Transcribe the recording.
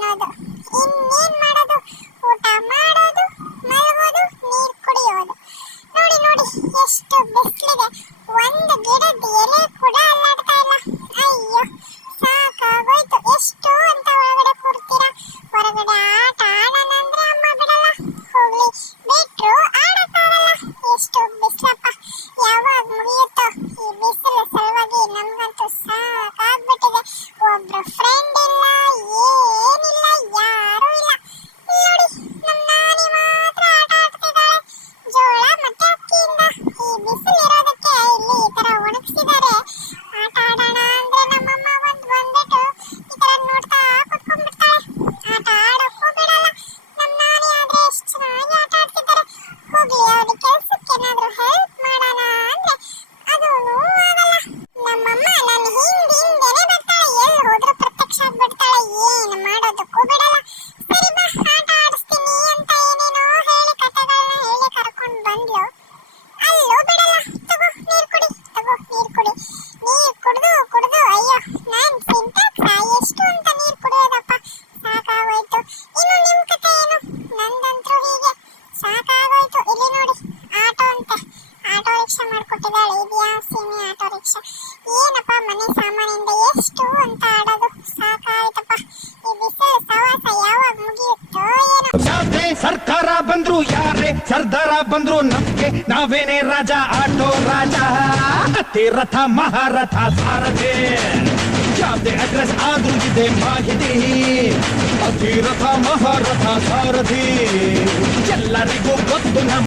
ಕುಡಿ ಅನ್ನೋದು ಇನ್ನೇನ್ ಮಾಡೋದು? ಊಟ ಮಾಡೋದು, ಮಲಗೋದು, ನೀರ್ ಕುಡಿಯೋದು. ನೋಡಿ ನೋಡಿ, ಎಷ್ಟು ಬಿಸಿಲಿದೆ. ಒಂದು ಗಿಡದ ಎಲೆ ಕೂಡ ಅಲ್ಲಾಡ್ತಾ ಇಲ್ಲ. ಅಯ್ಯೋ, ಸಾಕಾಗೋಯ್ತು. ಎಷ್ಟು ಅಂತ ಒಳಗಡೆ ಕೂರ್ತೀರಾ? ಹೊರಗಡೆ ಕುಡ್ದು ಅಯ್ಯೋ, ನಾನ್ ಸಿಂಟ್ಯಾಕ್ಸ್ ಎಷ್ಟು ಅಂತ ನೀರ್ ಕುಡಿಯೋದಪ್ಪ? ಸಾಕಾಗೋಯ್ತು. ಇನ್ನು ನಿಮ್ ಕತೆ ಏನು? ನಂದಂತರೂ ಹೀಗೆ. ಸಾಕಾಗೋಯ್ತು. ಇಲ್ಲಿ ನೋಡಿ, ಆಟೋ ಅಂತೆ. ಆಟೋ ರಿಕ್ಷಾ ಮಾಡ್ಕೊಟ್ಟಿದ್ದಾಳೆ. ಇದ್ಯಾ, ಸಿಮಿ ಆಟೋ ರಿಕ್ಷಾ. ಏನಪ್ಪ ಮನೆ ಸಾಮಾನಿಂದ ಎಷ್ಟು ಅಂತ ಆಡೋದು? ಸಾಕಾಯ್ತಪ್ಪ. ಈ ಬಿಸಿಲು ಸವಾಸ ಯಾವಾಗ ಮುಗಿಯುತ್ತೋ ಏನೋ. ಸರ್ಕಾರ ಬಂದ್ರು ಯಾರೇ ಸರ್ದಾರ ಬಂದ್ರು ನಮ್ಗೆ. ನಾವೇನೇ ರಾಜ, ಆಟೋ ರಾಜ. ಸಾರಥಿ ರಥ ಮಹಾರಥ ಸಾರಥಿ ಚಾಪ್ದೆ ಅಡ್ರೆಸ್ ಆದ್ರೂ ಇದೆ ಮಾಹಿತಿ. ಅತಿ ರಥ ಮಹಾರಥ ಸಾರಥಿ ಎಲ್ಲರಿಗೂ ಗೊತ್ತು ನಮ್ಮ